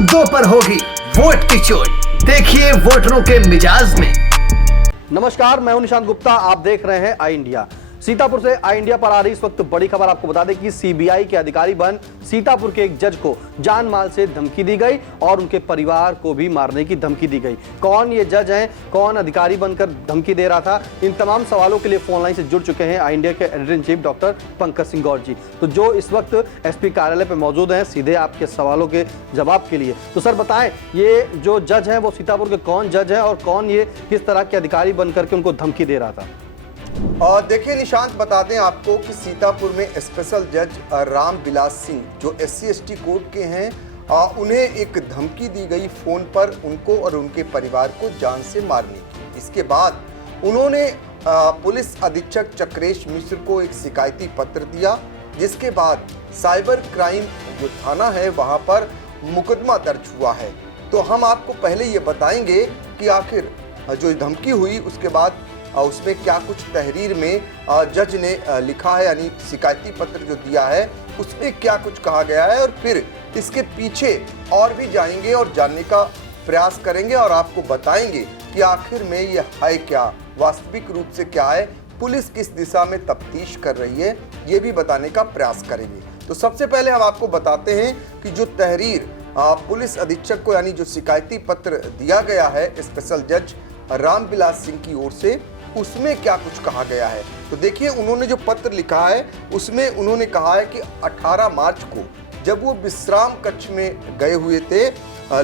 मुद्दों पर होगी वोट की चोट। देखिए वोटरों के मिजाज में। नमस्कार, मैं हूं निशांत गुप्ता। आप देख रहे हैं आई इंडिया। सीतापुर से आई इंडिया पर आ रही इस वक्त बड़ी खबर आपको बता दें कि सीबीआई के अधिकारी बन सीतापुर के एक जज को जान माल से धमकी दी गई और उनके परिवार को भी मारने की धमकी दी गई। कौन ये जज हैं, कौन अधिकारी बनकर धमकी दे रहा था, इन तमाम सवालों के लिए फोन लाइन से जुड़ चुके हैं आई इंडिया के editor in chief doctor Pankaj Singh Gaur ji, तो जो इस वक्त एसपी कार्यालय पर मौजूद हैं सीधे आपके सवालों के जवाब के लिए। तो सर बताएं, ये जो जज हैं वो सीतापुर के कौन जज हैं और कौन ये किस तरह के अधिकारी बनकर के उनको धमकी दे रहा था? और देखिए निशांत, बता दें आपको कि सीतापुर में स्पेशल जज राम बिलास सिंह जो SC/ST कोर्ट के हैं, उन्हें एक धमकी दी गई फोन पर उनको और उनके परिवार को जान से मारने की। इसके बाद उन्होंने पुलिस अधीक्षक चक्रेश मिश्र को एक शिकायती पत्र दिया, जिसके बाद साइबर क्राइम जो थाना है वहां पर मुकदमा दर्ज हुआ है। तो हम आपको पहले ये बताएंगे कि आखिर जो धमकी हुई उसके बाद उसमें क्या कुछ तहरीर में जज ने लिखा है, यानी शिकायती पत्र जो दिया है उसमें क्या कुछ कहा गया है, और फिर इसके पीछे और भी जाएंगे और जानने का प्रयास करेंगे और आपको बताएंगे कि आखिर में ये है क्या, वास्तविक रूप से क्या है, पुलिस किस दिशा में तफ्तीश कर रही है, ये भी बताने का प्रयास करेंगे। तो सबसे पहले हम आपको बताते हैं कि जो तहरीर पुलिस अधीक्षक को यानी जो शिकायती पत्र दिया गया है स्पेशल जज राम बिलास सिंह की ओर से, उसमें क्या कुछ कहा गया है। तो देखिए उन्होंने जो पत्र लिखा है उसमें उन्होंने कहा है कि 18 मार्च को जब वो विश्राम कक्ष में गए हुए थे,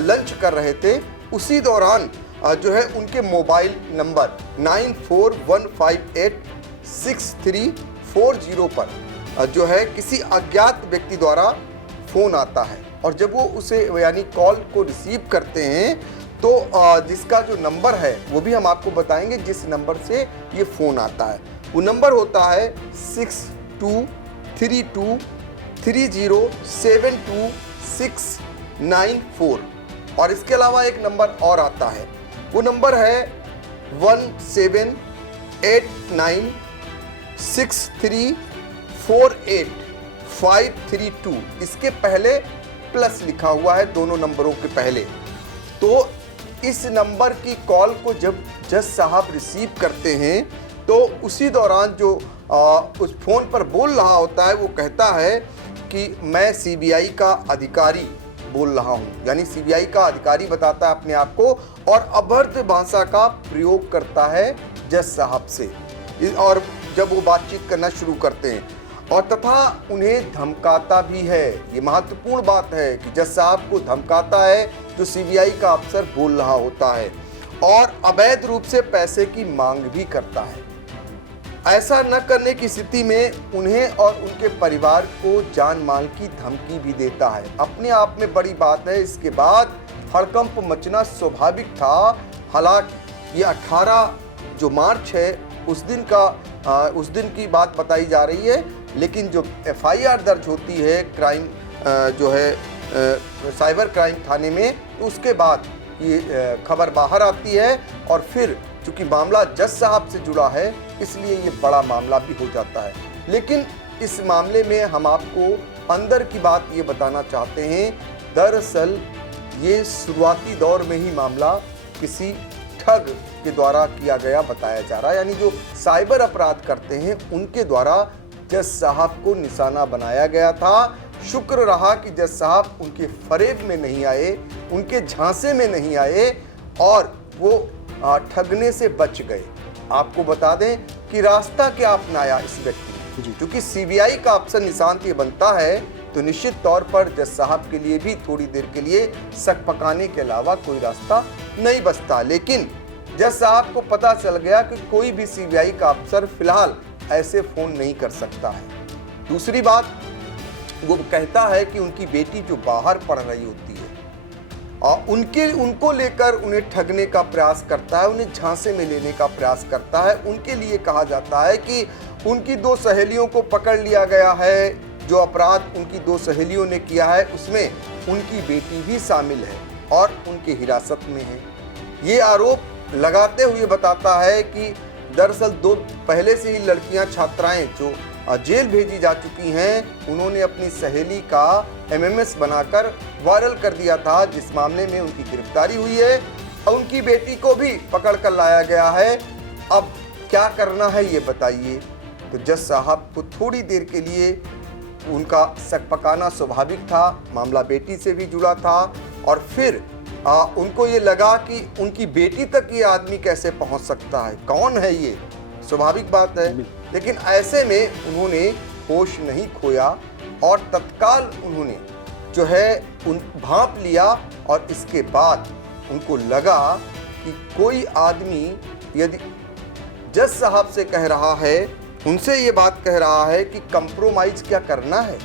लंच कर रहे थे, उसी दौरान जो है उनके मोबाइल नंबर 94158634 पर जो है किसी अज्ञात व्यक्ति द्वारा फोन आता है, और जब वो उसे यानी कॉल को रिसीव करते हैं तो जिसका जो नंबर है वो भी हम आपको बताएंगे, जिस नंबर से ये फ़ोन आता है वो नंबर होता है 623230729694, और इसके अलावा एक नंबर और आता है, वो नंबर है 178963485532। इसके पहले प्लस लिखा हुआ है दोनों नंबरों के पहले। तो इस नंबर की कॉल को जब जज साहब रिसीव करते हैं तो उसी दौरान जो उस फोन पर बोल रहा होता है वो कहता है कि मैं सीबीआई का अधिकारी बोल रहा हूं, यानी सीबीआई का अधिकारी बताता है अपने आप को, और अभद्र भाषा का प्रयोग करता है जज साहब से, और जब वो बातचीत करना शुरू करते हैं और तथा उन्हें धमकाता भी है। ये महत्वपूर्ण बात है कि जज साहब को धमकाता है जो सीबीआई का अफसर बोल रहा होता है, और अवैध रूप से पैसे की मांग भी करता है। ऐसा न करने की स्थिति में उन्हें और उनके परिवार को जान माल की धमकी भी देता है। अपने आप में बड़ी बात है। इसके बाद हड़कंप मचना स्वाभाविक था। हालांकि ये 18 जो मार्च है उस दिन की बात बताई जा रही है, लेकिन जो FIR दर्ज होती है क्राइम जो है साइबर क्राइम थाने में, तो उसके बाद ये खबर बाहर आती है, और फिर चूंकि मामला जज साहब से जुड़ा है इसलिए ये बड़ा मामला भी हो जाता है। लेकिन इस मामले में हम आपको अंदर की बात ये बताना चाहते हैं। दरअसल ये शुरुआती दौर में ही मामला किसी ठग के द्वारा किया गया बताया जा रहा है, यानी जो साइबर अपराध करते हैं उनके द्वारा जज साहब को निशाना बनाया गया था। शुक्र रहा कि जज साहब उनके फरेब में नहीं आए, उनके झांसे में नहीं आए, और वो ठगने से बच गए। आपको बता दें कि रास्ता क्या अपनाया इस व्यक्ति ने, क्योंकि सीबीआई का अफसर निशांत ये बनता है तो निश्चित तौर पर जज साहब के लिए भी थोड़ी देर के लिए शक पकाने के अलावा कोई रास्ता नहीं बचता। लेकिन जज साहब को पता चल गया कि कोई भी सीबीआई का अफसर फिलहाल ऐसे फोन नहीं कर सकता है। दूसरी बात, वो कहता है कि उनकी बेटी जो बाहर पढ़ रही होती है और उनको लेकर उन्हें ठगने का प्रयास करता है, उन्हें झांसे में लेने का प्रयास करता है। उनके लिए कहा जाता है कि उनकी 2 सहेलियों को पकड़ लिया गया है। जो अपराध उनकी 2 सहेलियों ने किया है उसमें उनकी बेटी भी शामिल है और उनकी हिरासत में है। ये आरोप लगाते हुए बताता है कि दरअसल 2 पहले से ही लड़कियां छात्राएं जो जेल भेजी जा चुकी हैं। उन्होंने अपनी सहेली का एमएमएस बनाकर वायरल कर दिया था, जिस मामले में उनकी गिरफ्तारी हुई है और उनकी बेटी को भी पकड़ कर लाया गया है। अब क्या करना है ये बताइए। तो जज साहब को थोड़ी देर के लिए उनका शक पकाना स्वाभाविक था, मामला बेटी से भी जुड़ा था और फिर उनको ये लगा कि उनकी बेटी तक ये आदमी कैसे पहुंच सकता है, कौन है ये, स्वाभाविक बात है। लेकिन ऐसे में उन्होंने होश नहीं खोया और तत्काल उन्होंने जो है भांप लिया और इसके बाद उनको लगा कि कोई आदमी यदि जज साहब से कह रहा है, उनसे ये बात कह रहा है कि कंप्रोमाइज क्या करना है,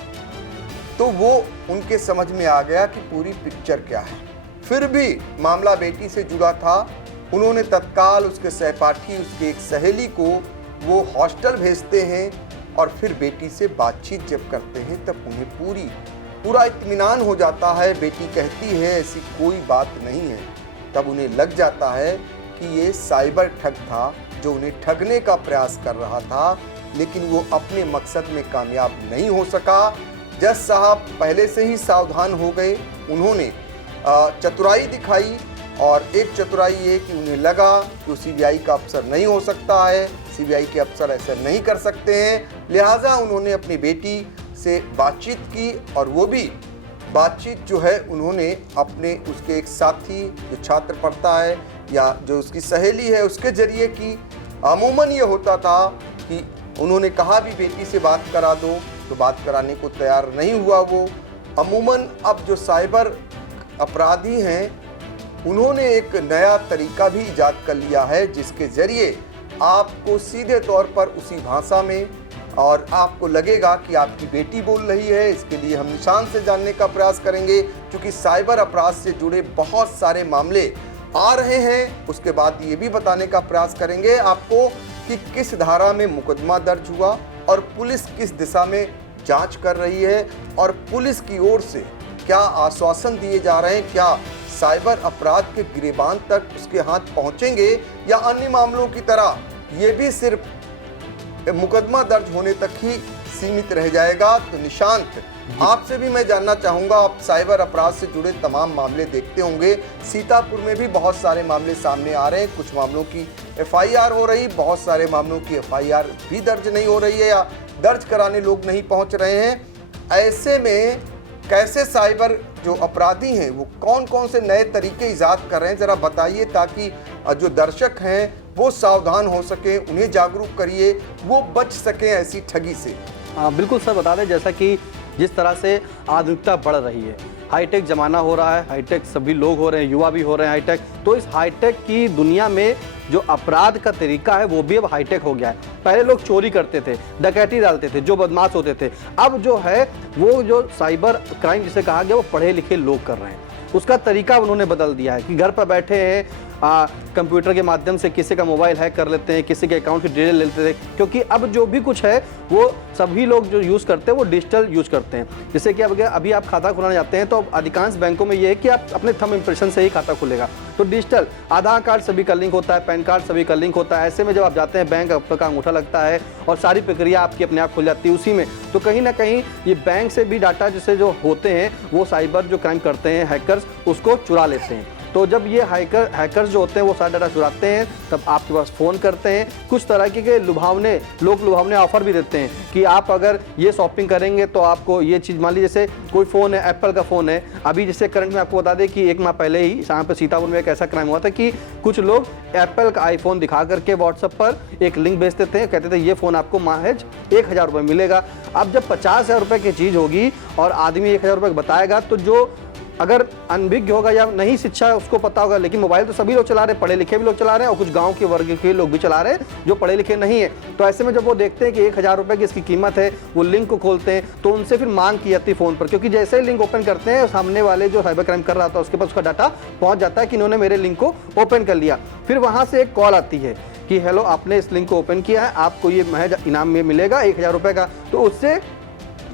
तो वो उनके समझ में आ गया कि पूरी पिक्चर क्या है। फिर भी मामला बेटी से जुड़ा था। उन्होंने तत्काल उसके सहपाठी, उसके एक सहेली को वो हॉस्टल भेजते हैं और फिर बेटी से बातचीत जब करते हैं तब उन्हें पूरा इत्मीनान हो जाता है। बेटी कहती है ऐसी कोई बात नहीं है। तब उन्हें लग जाता है कि ये साइबर ठग था जो उन्हें ठगने का प्रयास कर रहा था, लेकिन वो अपने मकसद में कामयाब नहीं हो सका। जज साहब पहले से ही सावधान हो गए। उन्होंने चतुराई दिखाई और एक चतुराई ये कि उन्हें लगा कि सीबीआई का अफसर नहीं हो सकता है, सीबीआई के अफसर ऐसा नहीं कर सकते हैं। लिहाजा उन्होंने अपनी बेटी से बातचीत की और वो भी बातचीत जो है उन्होंने अपने उसके एक साथी जो छात्र पढ़ता है या जो उसकी सहेली है उसके जरिए की। अमूमन ये होता था कि उन्होंने कहा भी बेटी से बात करा दो, तो बात कराने को तैयार नहीं हुआ वो। अमूमन अब जो साइबर अपराधी हैं उन्होंने एक नया तरीका भी ईजाद कर लिया है, जिसके ज़रिए आपको सीधे तौर पर उसी भाषा में और आपको लगेगा कि आपकी बेटी बोल रही है। इसके लिए हम निशान से जानने का प्रयास करेंगे, क्योंकि साइबर अपराध से जुड़े बहुत सारे मामले आ रहे हैं। उसके बाद ये भी बताने का प्रयास करेंगे आपको कि किस धारा में मुकदमा दर्ज हुआ और पुलिस किस दिशा में जांच कर रही है और पुलिस की ओर से क्या आश्वासन दिए जा रहे हैं। क्या साइबर अपराध के गिरेबान तक उसके हाथ पहुंचेंगे या अन्य मामलों की तरह ये भी सिर्फ मुकदमा दर्ज होने तक ही सीमित रह जाएगा। तो निशांत, आपसे भी मैं जानना चाहूंगा, आप साइबर अपराध से जुड़े तमाम मामले देखते होंगे। सीतापुर में भी बहुत सारे मामले सामने आ रहे हैं, कुछ मामलों की एफआईआर हो रही, बहुत सारे मामलों की एफआईआर भी दर्ज नहीं हो रही है या दर्ज कराने लोग नहीं पहुंच रहे हैं। ऐसे में कैसे साइबर जो अपराधी हैं वो कौन कौन से नए तरीके ईजाद कर रहे हैं, ज़रा बताइए, ताकि जो दर्शक हैं वो सावधान हो सके, उन्हें जागरूक करिए, वो बच सकें ऐसी ठगी से। बिल्कुल सर, बता दें जैसा कि जिस तरह से आधुनिकता बढ़ रही है, हाईटेक ज़माना हो रहा है, हाईटेक सभी लोग हो रहे हैं, युवा भी हो रहे हैं हाईटेक, तो इस हाईटेक की दुनिया में जो अपराध का तरीका है वो भी अब हाईटेक हो गया है। पहले लोग चोरी करते थे, डकैती डालते थे, जो बदमाश होते थे, अब जो है वो जो साइबर क्राइम जिसे कहा गया वो पढ़े लिखे लोग कर रहे हैं। उसका तरीका उन्होंने बदल दिया है कि घर पर बैठे हैं, कंप्यूटर के माध्यम से किसी का मोबाइल हैक कर लेते हैं, किसी के अकाउंट की डिटेल ले लेते थे, क्योंकि अब जो भी कुछ है वो सभी लोग जो यूज़ करते हैं वो डिजिटल यूज़ करते हैं। जैसे कि अभी आप खाता खुलाने जाते हैं तो अधिकांश बैंकों में ये है कि आप अपने थंब इंप्रेशन से ही खाता खुलेगा, तो डिजिटल आधार कार्ड सभी का लिंक होता है, पैन कार्ड सभी का लिंक होता है। ऐसे में जब आप जाते हैं बैंक, आपका अंगूठा लगता है और सारी प्रक्रिया आपकी अपने आप खुल जाती है उसी में। तो कहीं ना कहीं ये बैंक से भी डाटा जैसे जो होते हैं वो साइबर जो क्राइम करते हैं हैकर्स उसको चुरा लेते हैं। तो जब ये हैकर्स जो होते हैं वो सारा डाटा चुराते हैं तब आपके पास फ़ोन करते हैं, कुछ तरह के लुभावने ऑफर भी देते हैं कि आप अगर ये शॉपिंग करेंगे तो आपको ये चीज़, मान लीजिए जैसे कोई फ़ोन है, एप्पल का फ़ोन है, अभी जैसे करंट में आपको बता दें कि 1 माह पहले ही यहाँ पर सीतापुर में एक ऐसा क्राइम हुआ था कि कुछ लोग एप्पल का आईफोन दिखा करके व्हाट्सएप पर एक लिंक भेजते थे, कहते थे ये फ़ोन आपको महज 1000 रुपये मिलेगा। अब जब 50,000 रुपये की चीज़ होगी और आदमी 1000 रुपये बताएगा, तो जो अगर अनभिज्ञ होगा या नहीं शिक्षा उसको पता होगा, लेकिन मोबाइल तो सभी लोग चला रहे हैं, पढ़े लिखे भी लोग चला रहे हैं और कुछ गांव के वर्ग के लोग भी चला रहे हैं जो पढ़े लिखे नहीं है। तो ऐसे में जब वो देखते हैं कि 1000 रुपये की इसकी कीमत है, वो लिंक को खोलते हैं तो उनसे फिर मांग की जाती है फ़ोन पर, क्योंकि जैसे ही लिंक ओपन करते हैं सामने वाले जो साइबर क्राइम कर रहा था उसके पास उसका डाटा पहुँच जाता है कि इन्होंने मेरे लिंक को ओपन कर लिया। फिर वहाँ से एक कॉल आती है कि हेलो, आपने इस लिंक को ओपन किया है, आपको ये महज इनाम में मिलेगा 1000 रुपये का। तो उससे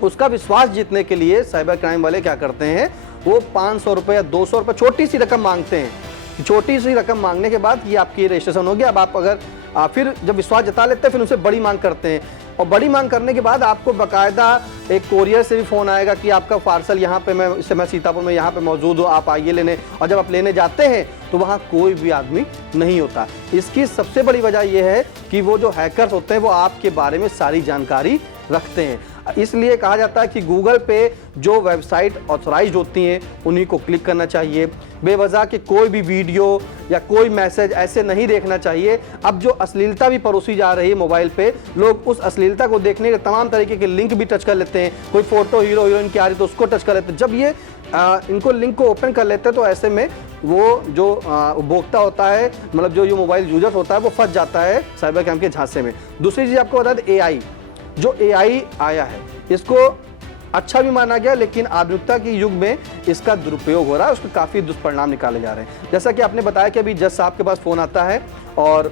उसका विश्वास जीतने के लिए साइबर क्राइम वाले क्या करते हैं, वो 500 रुपये या 200 रुपये छोटी सी रकम मांगते हैं। छोटी सी रकम मांगने के बाद ये आपकी रजिस्ट्रेशन हो गया। अब आप अगर फिर जब विश्वास जता लेते हैं फिर उनसे बड़ी मांग करते हैं और बड़ी मांग करने के बाद आपको बाकायदा एक कोरियर से भी फ़ोन आएगा कि आपका पार्सल यहाँ पे मैं सीतापुर में यहाँ पे मौजूद हूँ, आप आइए लेने। और जब आप लेने जाते हैं तो वहाँ कोई भी आदमी नहीं होता। इसकी सबसे बड़ी वजह यह है कि वो जो हैकर्स होते हैं वो आपके बारे में सारी जानकारी रखते हैं। इसलिए कहा जाता है कि गूगल पे जो वेबसाइट ऑथराइज्ड होती हैं उन्हीं को क्लिक करना चाहिए। बेवजह के कोई भी वीडियो या कोई मैसेज ऐसे नहीं देखना चाहिए। अब जो अश्लीलता भी परोसी जा रही है मोबाइल पे, लोग उस अश्लीलता को देखने के तमाम तरीके के लिंक भी टच कर लेते हैं। कोई फोटो हीरो हीरोइन की आ रही तो उसको टच कर लेते हैं। जब ये इनको लिंक को ओपन कर लेते हैं तो ऐसे में वो जो उपभोक्ता होता है, मतलब जो मोबाइल यूजर होता है, वो फंस जाता है साइबर क्राइम के झांसे में। दूसरी चीज़ आपको बता दें, AI जो AI आया है इसको अच्छा भी माना गया, लेकिन आधुनिकता के युग में इसका दुरुपयोग हो रहा है, उसके काफ़ी दुष्परिणाम निकाले जा रहे हैं। जैसा कि आपने बताया कि अभी जज साहब के पास फ़ोन आता है और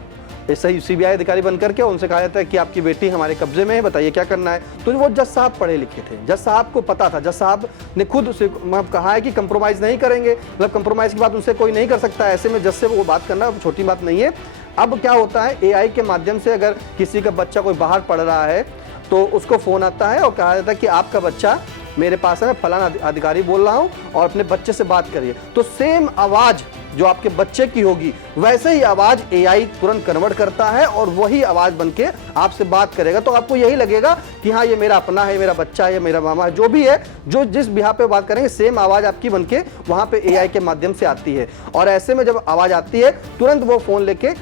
सही CBI अधिकारी बन करके उनसे कहा जाता है कि आपकी बेटी हमारे कब्जे में है, बताइए क्या करना है। तो वो जज साहब पढ़े लिखे थे, जज साहब को पता था, जज साहब ने खुद कहा है कि कंप्रोमाइज़ नहीं करेंगे, मतलब कंप्रोमाइज़ की बात उनसे कोई नहीं कर सकता। ऐसे में जज से वो बात करना छोटी बात नहीं है। अब क्या होता है, AI के माध्यम से अगर किसी का बच्चा कोई बाहर पढ़ रहा है तो उसको फ़ोन आता है और कहा जाता है कि आपका बच्चा मेरे पास है, मैं फलाना अधिकारी बोल रहा हूँ और अपने बच्चे से बात करिए। तो सेम आवाज़ जो आपके बच्चे की होगी वैसे ही आवाज़ AI तुरंत कन्वर्ट करता है और वही आवाज़ बन के आपसे बात करेगा। तो आपको यही लगेगा कि हाँ ये मेरा अपना है, मेरा बच्चा है, मेरा मामा है, जो भी है, जो जिस बिहा पे बात करेंगे सेम आवाज़ आपकी बन के वहाँ पे AI के माध्यम से आती है। और ऐसे में जब आवाज़ आती है तुरंत वो फ़ोन लेके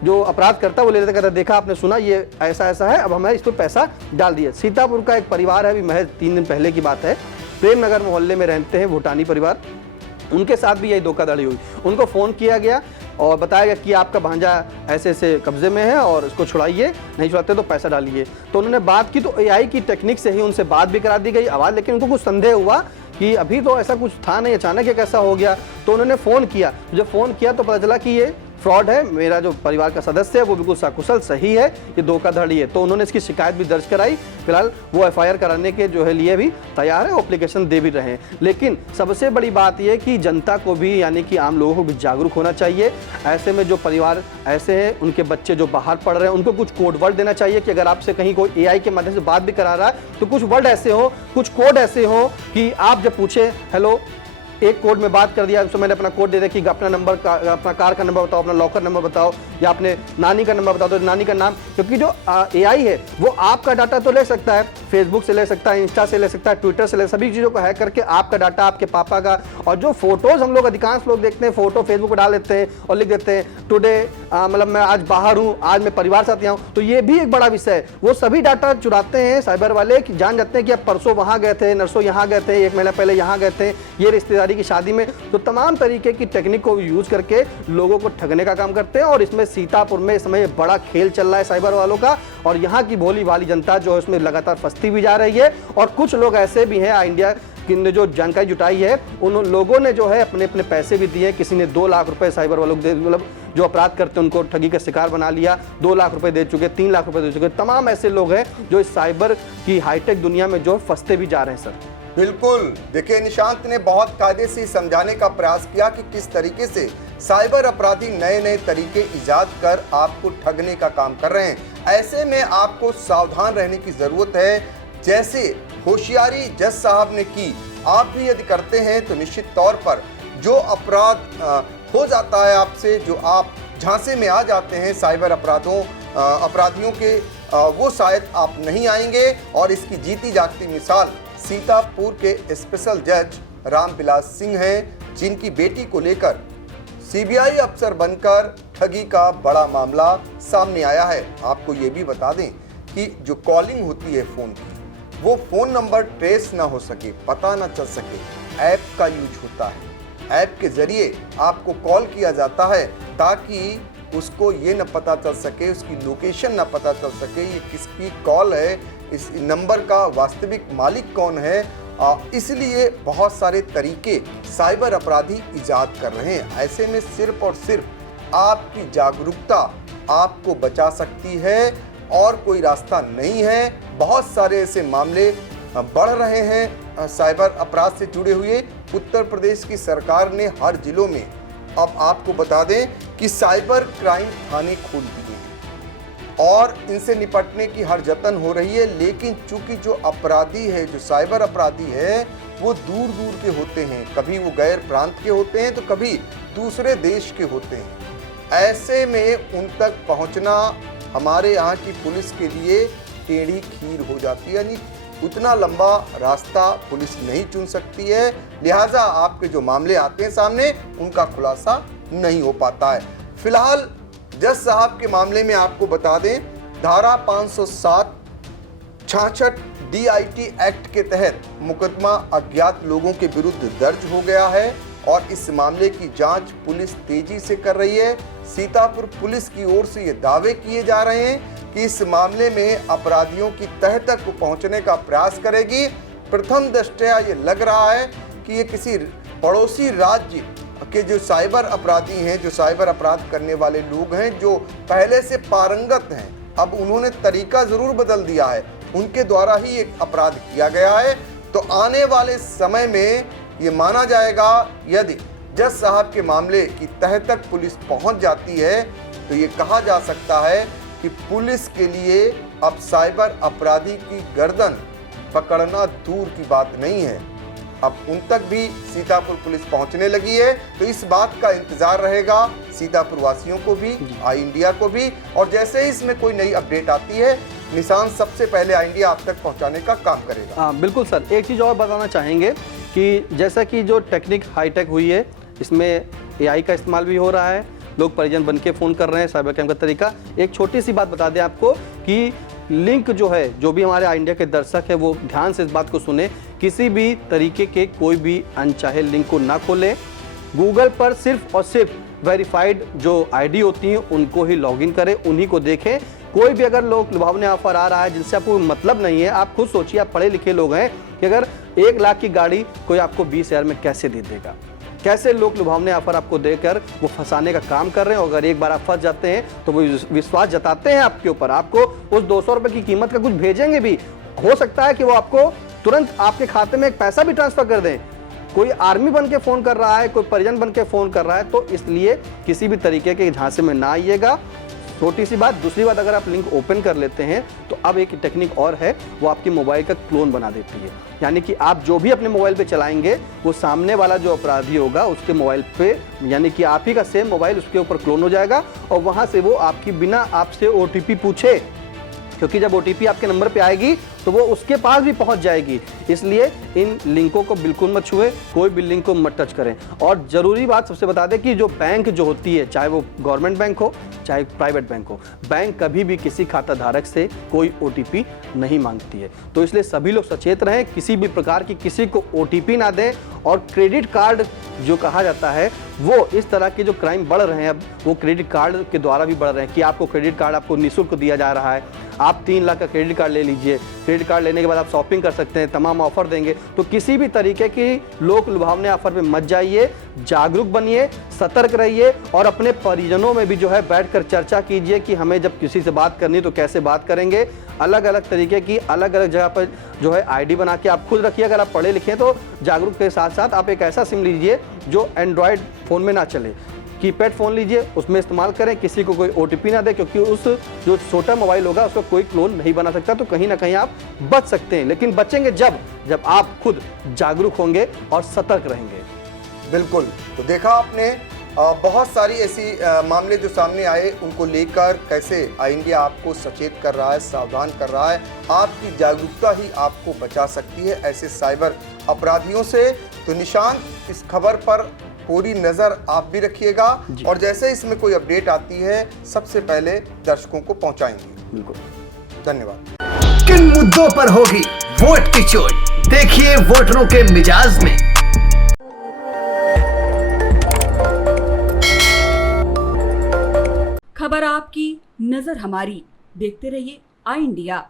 जो अपराध करता है वो ले लेता, कहता देखा आपने सुना ये ऐसा ऐसा है, अब हमें इस पर पैसा डाल दिए। सीतापुर का एक परिवार है, अभी महज 3 दिन पहले की बात है, प्रेम नगर मोहल्ले में रहते हैं भूटानी परिवार, उनके साथ भी यही धोखाधड़ी हुई। उनको फ़ोन किया गया और बताया गया कि आपका भांजा ऐसे ऐसे कब्जे में है और इसको छुड़ाइए, नहीं छुड़ाते तो पैसा डालिए। तो उन्होंने बात की तो AI की टेक्निक से ही उनसे बात भी करा दी गई आवाज़, लेकिन उनको कुछ संदेह हुआ कि अभी तो ऐसा कुछ था नहीं, अचानक ये कैसा हो गया। तो उन्होंने फ़ोन किया, जब फ़ोन किया तो पता चला कि ये फ्रॉड है, मेरा जो परिवार का सदस्य है वो बिल्कुल सकुशल सही है, ये धोखाधड़ी है। तो उन्होंने इसकी शिकायत भी दर्ज कराई, फिलहाल वो FIR कराने के जो है लिए भी तैयार है, एप्लीकेशन दे भी रहे हैं। लेकिन सबसे बड़ी बात यह कि जनता को भी, यानी कि आम लोगों को भी जागरूक होना चाहिए। ऐसे में जो परिवार ऐसे हैं, उनके बच्चे जो बाहर पढ़ रहे हैं, उनको कुछ कोड वर्ड देना चाहिए कि अगर आपसे कहीं कोई AI के माध्यम से बात भी करा रहा है तो कुछ वर्ड ऐसे हो, कुछ कोड ऐसे हो कि आप जब पूछे हेलो, एक कोड में बात कर दिया, तो मैंने अपना कोड दे दिया कि अपना नंबर का, अपना कार का नंबर बताओ, अपना लॉकर नंबर बताओ, या अपने नानी का नंबर बताओ, तो नानी का नाम। क्योंकि जो AI है वो आपका डाटा तो ले सकता है, फेसबुक से ले सकता है, इंस्टा से ले सकता है, ट्विटर से ले, सभी चीज़ों को हैक करके आपका डाटा, आपके पापा का, और जो फोटोज़ हम लोग अधिकांश लोग देखते हैं, फोटो फेसबुक पर डाल देते हैं और लिख देते हैं टुडे, मतलब मैं आज बाहर हूँ, आज मैं परिवार साथ यहाँ हूँ। तो ये भी एक बड़ा विषय है, वो सभी डाटा चुराते हैं साइबर वाले, कि जान जाते हैं कि आप परसों वहाँ गए थे, नरसों यहाँ गए थे, 1 महीना पहले यहाँ गए थे, ये रिश्तेदारी की शादी में। तो तमाम तरीके की टेक्निक को यूज करके लोगों को ठगने का काम करते हैं। और इसमें सीतापुर में इस समय बड़ा खेल चल रहा है साइबर वालों का, और यहाँ की भोली भाली जनता जो है उसमें लगातार फंसती भी जा रही है। और कुछ लोग ऐसे भी हैं, इंडिया ने जो जानकारी जुटाई है, उन लोगों ने जो है अपने अपने पैसे भी दिए। किसी ने 2 लाख रुपए साइबर वालों को दे, मतलब जो अपराध करते हैं उनको ठगी का शिकार बना लिया, 2 लाख रुपए दे चुके, 3 लाख रुपए दे चुके। तमाम ऐसे लोग हैं जो इस साइबर की हाईटेक दुनिया में जो फंसते भी जा रहे हैं। सर बिल्कुल, देखिए निशांत ने बहुत कायदे से समझाने का प्रयास किया कि किस तरीके से साइबर अपराधी नए नए तरीके इजाद कर आपको ठगने का काम कर रहे हैं। ऐसे में आपको सावधान रहने की जरूरत है। जैसे होशियारी जज साहब ने की, आप भी यदि करते हैं तो निश्चित तौर पर जो अपराध हो जाता है आपसे, जो आप झांसे में आ जाते हैं साइबर अपराधियों के, वो शायद आप नहीं आएंगे। और इसकी जीती जागती मिसाल सीतापुर के स्पेशल जज रामविलास सिंह हैं, जिनकी बेटी को लेकर CBI अफसर बनकर ठगी का बड़ा मामला सामने आया है। आपको ये भी बता दें कि जो कॉलिंग होती है फ़ोन की, वो फ़ोन नंबर ट्रेस ना हो सके, पता ना चल सके, ऐप का यूज होता है। ऐप के ज़रिए आपको कॉल किया जाता है ताकि उसको ये न पता चल सके, उसकी लोकेशन न पता चल सके, ये किसकी कॉल है, इस नंबर का वास्तविक मालिक कौन है। इसलिए बहुत सारे तरीके साइबर अपराधी इजाद कर रहे हैं। ऐसे में सिर्फ और सिर्फ आपकी जागरूकता आपको बचा सकती है और कोई रास्ता नहीं है। बहुत सारे ऐसे मामले बढ़ रहे हैं साइबर अपराध से जुड़े हुए। उत्तर प्रदेश की सरकार ने हर जिलों में, अब आपको बता दें कि साइबर क्राइम थाने खोल दिए हैं और इनसे निपटने की हर जतन हो रही है। लेकिन चूंकि जो अपराधी है, जो साइबर अपराधी है, वो दूर दूर के होते हैं, कभी वो गैर प्रांत के होते हैं तो कभी दूसरे देश के होते हैं। ऐसे में उन तक पहुंचना हमारे यहाँ की पुलिस के लिए टेढ़ी खीर हो जाती है, यानी उतना लंबा रास्ता पुलिस नहीं चुन सकती है। लिहाजा आपके जो मामले आते हैं सामने, उनका खुलासा नहीं हो पाता है। फिलहाल जज साहब के मामले में आपको बता दें, धारा 507 66 DIT एक्ट के तहत मुकदमा अज्ञात लोगों के विरुद्ध दर्ज हो गया है और इस मामले की जांच पुलिस तेजी से कर रही है। सीतापुर पुलिस की ओर से ये दावे किए जा रहे हैं कि इस मामले में अपराधियों की तह तक पहुंचने का प्रयास करेगी। प्रथम दृष्टया ये लग रहा है कि ये किसी पड़ोसी राज्य के जो साइबर अपराधी हैं, जो साइबर अपराध करने वाले लोग हैं, जो पहले से पारंगत हैं, अब उन्होंने तरीका जरूर बदल दिया है, उनके द्वारा ही एक अपराध किया गया है। तो आने वाले समय में ये माना जाएगा, यदि जज साहब के मामले की तह तक पुलिस पहुंच जाती है तो ये कहा जा सकता है कि पुलिस के लिए अब साइबर अपराधी की गर्दन पकड़ना दूर की बात नहीं है, अब उन तक भी सीतापुर पुलिस पहुंचने लगी है। तो इस बात का इंतजार रहेगा सीतापुर वासियों को भी, आई इंडिया को भी, और जैसे ही इसमें कोई नई अपडेट आती है, निशान सबसे पहले आई इंडिया आप तक पहुंचाने का काम करेगा। हाँ बिल्कुल सर, एक चीज़ और बताना चाहेंगे कि जैसा कि जो टेक्निक हाईटेक हुई है, इसमें AI का इस्तेमाल भी हो रहा है, लोग परिजन बन के फ़ोन कर रहे हैं, साइबर क्राइम का तरीका। एक छोटी सी बात बता दें आपको कि लिंक जो है, जो भी हमारे इंडिया के दर्शक है वो ध्यान से इस बात को सुने, किसी भी तरीके के कोई भी अनचाहे लिंक को ना खोलें। गूगल पर सिर्फ और सिर्फ वेरीफाइड जो ID होती हैं उनको ही लॉगिन करें, उन्हीं को देखें। कोई भी अगर लोग लुभावने ऑफर आ रहा है जिनसे आपको मतलब नहीं है, आप खुद सोचिए, आप पढ़े लिखे लोग हैं कि अगर 1 लाख की गाड़ी कोई आपको 20,000 में कैसे दे देगा? कैसे लोग लुभावने ऑफर आपको देकर वो फंसाने का काम कर रहे हैं। और अगर एक बार आप फंस जाते हैं तो वो विश्वास जताते हैं आपके ऊपर, आपको उस 200 रुपए की कीमत का कुछ भेजेंगे भी। हो सकता है कि वो आपको तुरंत आपके खाते में एक पैसा भी ट्रांसफर कर दें। कोई आर्मी बन के फ़ोन कर रहा है, कोई परिजन बन के फ़ोन कर रहा है, तो इसलिए किसी भी तरीके के झांसे में ना आइएगा। छोटी सी बात। दूसरी बात, अगर आप लिंक ओपन कर लेते हैं तो अब एक टेक्निक और है, वो आपकी मोबाइल का क्लोन बना देती है। यानी कि आप जो भी अपने मोबाइल पे चलाएंगे वो सामने वाला जो अपराधी होगा उसके मोबाइल पे, यानी कि आप ही का सेम मोबाइल उसके ऊपर क्लोन हो जाएगा और वहाँ से वो आपकी बिना आपसे OTP पूछे, क्योंकि जब OTP आपके नंबर पे आएगी तो वो उसके पास भी पहुंच जाएगी। इसलिए इन लिंकों को बिल्कुल मत छुए, कोई भी लिंक को मत टच करें। और ज़रूरी बात सबसे बता दें कि जो बैंक जो होती है, चाहे वो गवर्नमेंट बैंक हो चाहे प्राइवेट बैंक हो, बैंक कभी भी किसी खाता धारक से कोई OTP नहीं मांगती है। तो इसलिए सभी लोग सचेत रहें, किसी भी प्रकार की किसी को OTP ना दें। और क्रेडिट कार्ड जो कहा जाता है, वो इस तरह के जो क्राइम बढ़ रहे हैं अब, वो क्रेडिट कार्ड के द्वारा भी बढ़ रहे हैं कि आपको क्रेडिट कार्ड आपको निःशुल्क दिया जा रहा है, आप 3 लाख का क्रेडिट कार्ड ले लीजिए, क्रेडिट कार्ड लेने के बाद आप शॉपिंग कर सकते हैं, तमाम ऑफर देंगे। तो किसी भी तरीके की लोक लुभावने ऑफर पे मत जाइए, जागरूक बनिए, सतर्क रहिए और अपने परिजनों में भी जो है बैठकर चर्चा कीजिए कि हमें जब किसी से बात करनी तो कैसे बात करेंगे। अलग अलग तरीके की अलग अलग जगह पर जो है ID बना के आप खुद रखिए। अगर आप पढ़े लिखे हैं तो जागरूक के साथ साथ आप एक ऐसा सिम लीजिए जो एंड्रॉयड फ़ोन में ना चले, कीपैड फ़ोन लीजिए, उसमें इस्तेमाल करें, किसी को कोई OTP ना दे, क्योंकि उस जो छोटा मोबाइल होगा उसको कोई क्लोन नहीं बना सकता। तो कहीं ना कहीं आप बच सकते हैं, लेकिन बचेंगे जब आप खुद जागरूक होंगे और सतर्क रहेंगे। बिल्कुल। तो देखा आपने बहुत सारी ऐसी मामले जो सामने आए, उनको लेकर कैसे आई इंडिया आपको सचेत कर रहा है, सावधान कर रहा है। आपकी जागरूकता ही आपको बचा सकती है ऐसे साइबर अपराधियों से। तो निशान, इस खबर पर पूरी नज़र आप भी रखिएगा और जैसे इसमें कोई अपडेट आती है सबसे पहले दर्शकों को पहुंचाएंगे। बिल्कुल, धन्यवाद। किन मुद्दों पर होगी वोट की चोट, देखिए वोटरों के मिजाज में। खबर आपकी, नजर हमारी। देखते रहिए आई इंडिया।